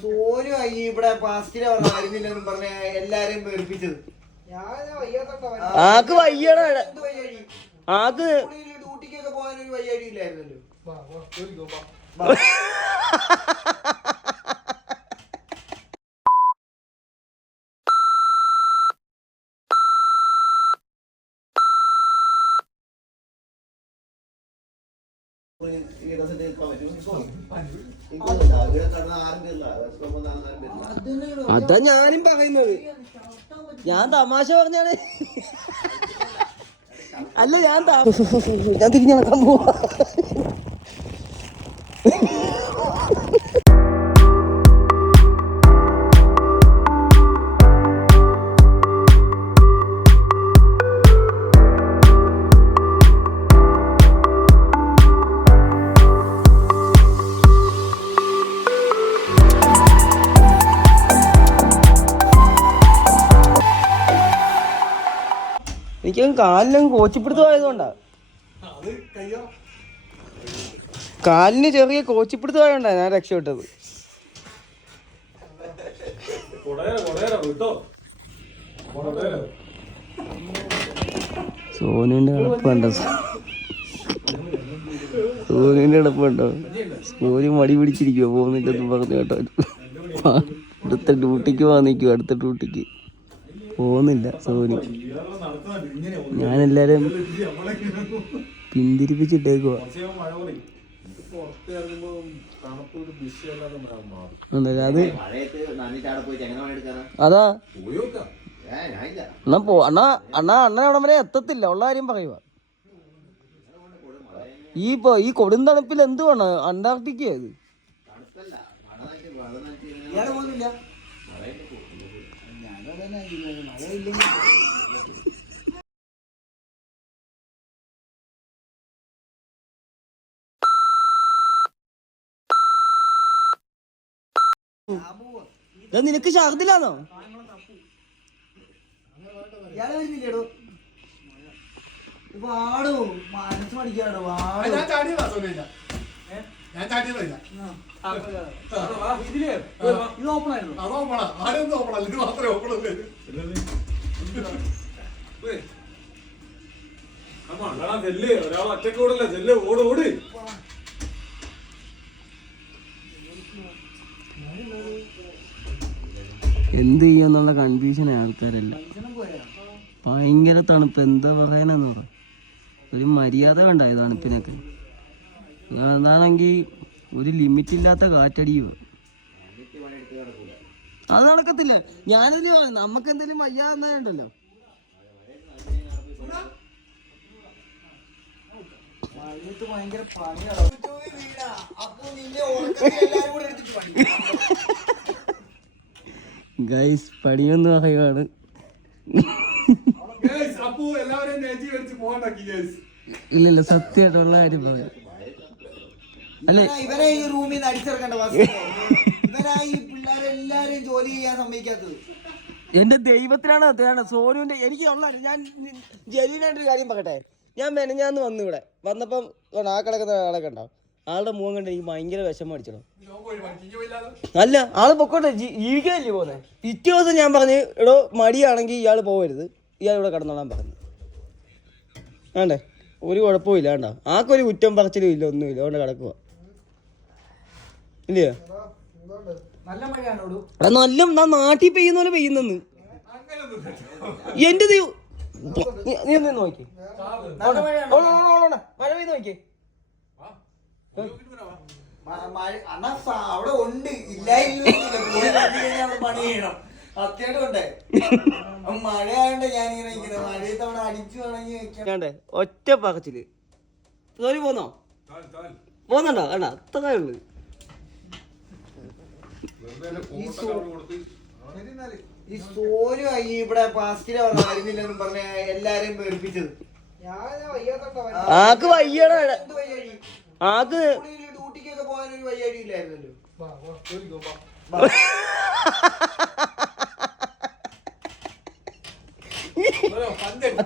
സോനു ഇവിടെ പാസ്റ്റിലെ വരുന്നില്ലെന്നും പറഞ്ഞ എല്ലാരെയും പേർപ്പിച്ചത്. ആക്ക് വയ്യടാ, ആക്ക് ഡ്യൂട്ടിക്കൊക്കെ പോകാൻ ഒരു വയ്യാടി ഇല്ലായിരുന്നല്ലോ. അതാ ഞാനും പറയുന്നത്. ഞാൻ തമാശ പറഞ്ഞാണ്. അല്ല ഞാൻ തിരിഞ്ഞു നടക്കാൻ പോവാ. എനിക്ക് കാലിനും കോച്ചിപ്പിടുത്തമായതുകൊണ്ടാ, കാലിന് ചെറിയ കോച്ചിപ്പിടുത്തമായോണ്ടാ ഞാൻ രക്ഷപ്പെട്ടത്. സോനുവിന്റെ കിടപ്പുണ്ടോ? സോനുവിന്റെ കിടപ്പുണ്ടോ? സോനു മടി പിടിച്ചിരിക്കുവോ പോകുന്നില്ലെന്ന് പറഞ്ഞു കേട്ടോ. അടുത്ത ഡ്യൂട്ടിക്ക് പോകാൻ നിൽക്കുവോ, അടുത്ത ഡ്യൂട്ടിക്ക് പോകുന്നില്ല സോനു. ഞാനെല്ലാരും പിന്തിരിപ്പിച്ചിട്ടേക്കുവാ. അതാ അണ്ണൻ അവിടെ വരെ എത്തത്തില്ല, ഉള്ള കാര്യം പറയുക. ഈ കൊടുന്തണുപ്പിൽ എന്തുവാണ് അന്റാർട്ടിക്ക ഇത്? നിനക്ക് ഛർദിലാന്നോ? മനസ്സ് മടിക്കാടോ. എന്ത് ചെയ്യാന്നുള്ള കൺഫ്യൂഷനാണ് ആൾക്കാരല്ല. ഭയങ്കര തണുപ്പ്, എന്താ പറയാനെന്ന് പറ. ഒരു മര്യാദ വേണ്ട ഈ തണുപ്പിനൊക്കെ. അതാണെങ്കിൽ ഒരു ലിമിറ്റില്ലാത്ത കാറ്റടിയുക. അത് നടക്കത്തില്ല. ഞാനതിന് നമുക്ക് എന്തെങ്കിലും വയ്യാന്നുണ്ടല്ലോ. ഗൈസ് പണിയൊന്ന് പറയുവാണ്. ഇല്ലല്ല, സത്യമായിട്ടുള്ള കാര്യം പറയാം. അല്ലേ, ഇവരെ ഈ റൂമിൽ നിന്ന് അടിച്ചിറക്കേണ്ട ഇവരാ ഈ പിള്ളേരെല്ലാരെയും ജോലി ചെയ്യാൻ സമ്മതിക്കാത്തത്. എന്റെ ദൈവത്തിനാണ് സോനുവിന്റെ. എനിക്ക് ഞാൻ ജലീനായിട്ടൊരു കാര്യം പറയട്ടെ. ഞാൻ മെനഞ്ഞാന്ന് വന്നു ഇവിടെ വന്നപ്പം ആ കിടക്കുന്ന ആളൊക്കെ ഉണ്ടാവും. ആളുടെ മുഖം കണ്ട് എനിക്ക് ഭയങ്കര വിഷമം അടിച്ചോ. അല്ല, ആള് പൊക്കോട്ടെ, ജീവിക്കാനല്ലേ പോന്നെ. പിറ്റേ ദിവസം ഞാൻ പറഞ്ഞു, എടോ മടിയാണെങ്കിൽ ഇയാൾ പോകരുത്, ഇയാൾ ഇവിടെ കിടന്നോളാൻ പറഞ്ഞു. വേണ്ടേ, ഒരു കുഴപ്പമില്ല. വേണ്ട, ആക്കൊരു കുറ്റം പറച്ചിലും ഇല്ല, ഒന്നുമില്ല. അതുകൊണ്ട് കിടക്കുക ഇല്ലയോ? നല്ല നാട്ടിൽ പെയ്യുന്ന പോലെ പെയ്യുന്നെന്ന്. എന്റെ ദൈവം, നീ ഒന്ന് നോക്കി മഴ പെയ്ത് നോക്കിയേ. അവിടെ ഉണ്ട്, ഇല്ല പണി ചെയ്യണം. സത്യമായിട്ടുണ്ട്. മഴയായോണ്ട് ഞാനിങ്ങനെ ഇരിക്കുന്നത്. മഴയത്ത് അവിടെ അടിച്ചു വേണമെങ്കിൽ ഒറ്റ പറച്ചില്. സോറി പോന്നോ? പോന്നുണ്ടോ? വേണ്ട, അത്രേ ഉള്ളു. ഈ സോനു ഇവിടെ പാസ്റ്റിലെ വരുന്നില്ലെന്നും പറഞ്ഞ എല്ലാരെയും പേർപ്പിച്ചത്. ആക്ക് വയ്യടാ, ആക്ക് ഡ്യൂട്ടിക്കൊക്കെ പോകാൻ ഒരു വയ്യാടി ഇല്ലായിരുന്നല്ലോ.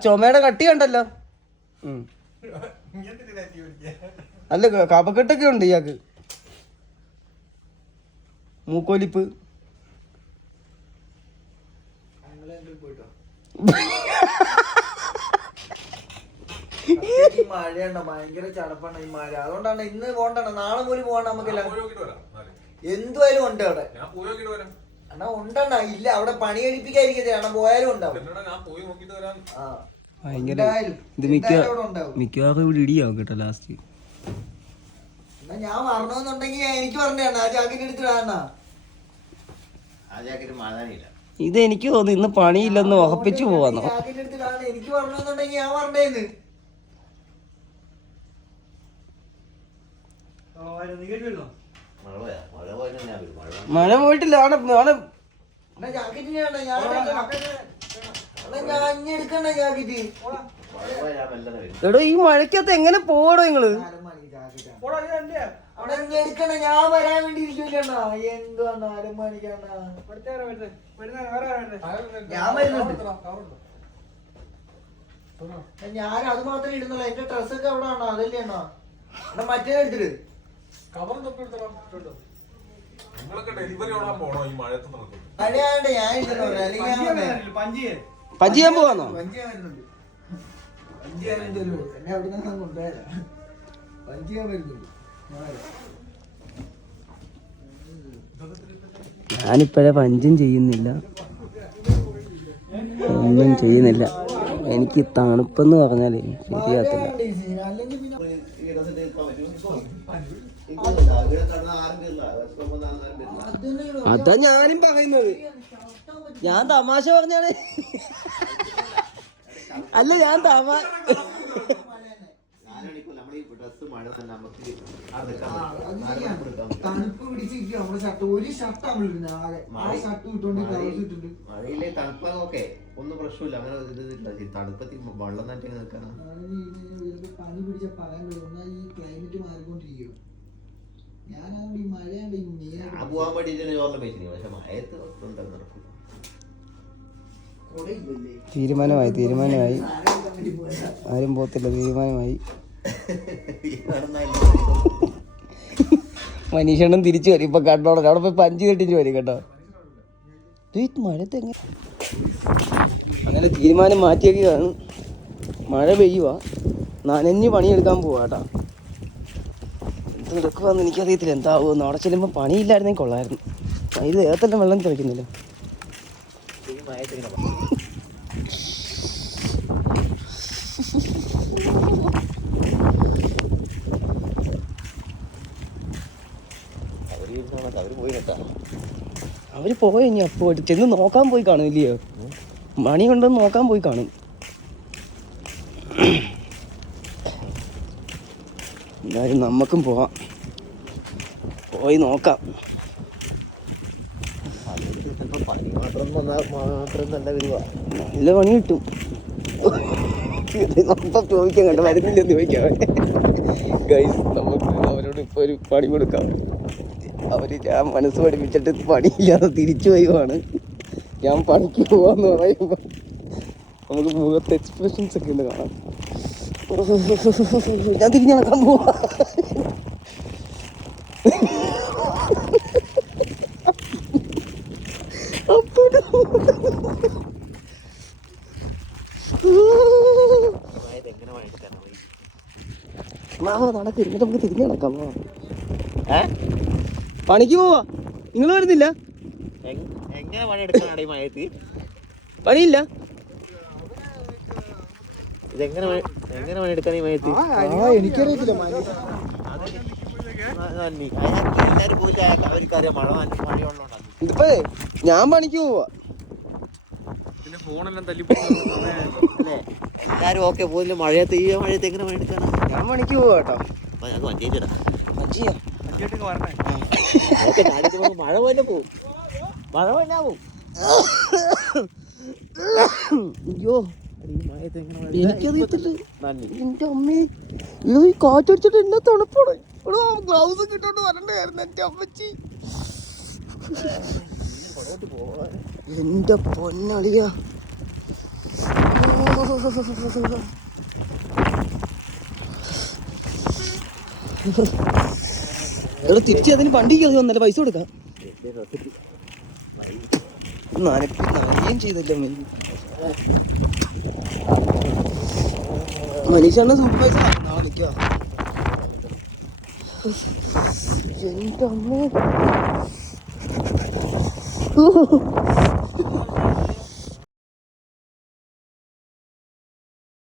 ചുമയുടെ കട്ടി കണ്ടല്ലോ. അല്ല, കപക്കെട്ടൊക്കെ ഉണ്ട് ഇയാൾക്ക്. മൂക്കോലിപ്പ്. മഴയുണ്ടോ ഭയങ്കര ചടപ്പാണ് ഈ മഴ. അതുകൊണ്ടാണ് ഇന്ന് പോകണ്ടാണ്, നാളെ പോലും പോകണ്ട. നമുക്കില്ല എന്തുവായാലും ഉണ്ട് അവിടെ അണ്ണാ. ഉണ്ടണ്ണ ഇല്ല അവിടെ പണി കഴിപ്പിക്കാതിരിക്കട്ടെ അണ്ണാ, പോയാലും ഉണ്ടാവും. മിക്കവാറും ഇവിടെ ഇടിയാവും കേട്ടോ ലാസ്റ്റ്. എന്നാ ഞാൻ പറഞ്ഞോന്നുണ്ടെങ്കിൽ എനിക്ക് പറഞ്ഞാ ആ ജാക്കറ്റ് എടുത്തിടാന്നാ. ഇത് എനിക്ക് തോന്നുന്നു ഇന്ന് പണിയില്ലെന്ന് ഉറപ്പിച്ചു പോവാന്നോ. ജാക്കറ്റ് എടുത്തിടാന്ന് എനിക്ക് പറഞ്ഞോന്നുണ്ടെങ്കിൽ ഞാൻ പറഞ്ഞേന്ന്. മഴ പോയിട്ടില്ല. എടോ ഈ മഴക്കകത്ത് എങ്ങനെ പോടോ നിങ്ങള്? ഞാൻ വരാൻ വേണ്ടി ഇരിക്കില്ല. എന്തുവാ 4 മണിക്കാണ് ഞാൻ വരുന്നുണ്ട്. ഞാൻ അത് മാത്രമേ ഇടുന്നുള്ളൂ. എന്റെ ഡ്രസ്സൊക്കെ അവിടെ ആണോ? അതല്ലേ ആണോ? മറ്റേ എടുത്തിട്ട് മഴയായോണ്ട് ഞാൻ ഇടുന്നുള്ളൂ. അല്ലെങ്കിൽ പഞ്ച് ചെയ്യാൻ പോവാന്നോ? എന്നെ അവിടെ നിന്ന് കൊണ്ടുപോയാ പഞ്ച് ചെയ്യാൻ വരുന്നുണ്ട്. ഞാനിപ്പോഴേ പഞ്ചും ചെയ്യുന്നില്ല, ഒന്നും ചെയ്യുന്നില്ല. എനിക്ക് തണുപ്പെന്ന് പറഞ്ഞാലേ ശരിയാത്തില്ല. അതാ ഞാനും പറയുന്നത്. ഞാൻ തമാശ പറഞ്ഞാണ്. അല്ല ഞാൻ തണുപ്പ് പിടിച്ചിരിക്കും നമ്മുടെ ഷർട്ട്. ഒരു ഷർട്ട് ഷർട്ട് ഇട്ടോണ്ട് മഴയിലെ തണുപ്പൊക്കെ ഒന്നും പ്രശ്നമില്ല. അങ്ങനെ തണുപ്പത്തി വെള്ളം തന്നെ നിൽക്കണം. പനി പിടിച്ച പറയാൻ കഴിയുന്ന ഈ ക്ലൈമറ്റ് മാറിക്കൊണ്ടിരിക്കും. ഞാനാണ് ഈ മഴയാണ്ട് പോകാൻ വേണ്ടിട്ട് ചോറിന് പറ്റില്ല. പക്ഷെ മഴയത്ത് നടക്കും. തീരുമാനമായി ആരും പോത്തില്ല. തീരുമാനമായി. മനീഷണ്ണൻ തിരിച്ചു വരും. ഇപ്പൊ കണ്ടോളാം, അവിടെ പോയി പഞ്ച് കെട്ടിച്ച് വരും കേട്ടോ. മഴത്തെ എങ്ങനെ അങ്ങനെ തീരുമാനം മാറ്റിയൊക്കെയാണ്. മഴ പെയ്യുക, നനഞ്ഞ് പണിയെടുക്കാൻ പോവാ കേട്ടോ. എന്ത് എടുക്കുവാന്ന് എനിക്കറിയത്തില്ല. എന്താവുമെന്ന്. അവിടെ ചെല്ലുമ്പോൾ പണിയില്ലായിരുന്നെങ്കിൽ കൊള്ളായിരുന്നു. ഇത് ഏതെല്ലാം വെള്ളം തിളയ്ക്കുന്നില്ല. അവര് പോയ ഇനി അപ്പോൾ ചെന്ന് നോക്കാൻ പോയി കാണും. ഇല്ലയോ, മണി കൊണ്ടൊന്ന് നോക്കാൻ പോയി കാണും. എന്തായാലും നമുക്കും പോവാം, പോയി നോക്കാം. നല്ല പണി കിട്ടും. അപ്പം ചോദിക്കാൻ കണ്ടോ, വരുന്നില്ലെന്ന് ചോദിക്കാം. ഗൈസ്, നമുക്ക് അവരോട് ഇപ്പോൾ ഒരു പണി കൊടുക്കാം. ഞാൻ മനസ്സ് പഠിപ്പിച്ചിട്ട് പണിയില്ലാതെ തിരിച്ചു പോയുമാണ്. ഞാൻ പണിക്ക് പോവാന്ന് പറയുമ്പോൾ നമുക്ക് മുഖത്ത് എക്സ്പ്രഷൻസ് ഒക്കെ ഉണ്ട് കാണാം. ഞാൻ തിരിഞ്ഞ് നടക്കാൻ പോവാ. നടക്ക്, എന്നിട്ട് നമുക്ക് തിരിഞ്ഞ് നടക്കാം. പണിക്ക് പോവാ. നിങ്ങൾ വരുന്നില്ല? എങ്ങനെ പണിയെടുക്കാനാണ് ഈ മഴയത്ത്? പണിയില്ല. ഇതെങ്ങനെ പണിയെടുക്കാൻ ഈ മഴയത്ത്? എനിക്കറിയത്തില്ല. എല്ലാരും പോയിട്ട് അവർക്കറിയാം മഴ മഴയുള്ളതാണ്. ഇതിപ്പോ ഞാൻ പണിക്ക് പോവാ. പിന്നെ ഫോണെല്ലാം തല്ലി അല്ലേ? എല്ലാരും ഓക്കെ പോയില്ല. മഴയത്ത് ഈ മഴയത്ത് എങ്ങനെ പണിയെടുക്കാനാ? ഞാൻ പണിക്ക് പോവാ കേട്ടോ. ഞങ്ങൾക്ക് വഞ്ചിയിടാം. മഴ പോലെ പോവും. അയ്യോ, എനിക്കറിയത്തില്ല. എന്റെ അമ്മേ, ഈ കാറ്റടിച്ചിട്ട് എന്നെ തണുപ്പാണ്. ഗ്ലൗസ് ഒക്കെ ഇട്ടോണ്ട് വരണ്ടായിരുന്നു എന്റെ അമ്മച്ചി. എന്റെ പൊന്നളിയാ. ഇവിടെ തിരിച്ച് അതിന് വണ്ടിക്ക് അത് വന്നല്ലേ, പൈസ കൊടുക്കാം. നനയും ചെയ്തില്ല മനീഷാണ് സൂപ്പർവൈസർ നാളെ നിൽക്കുക. എന്റെ അമ്മ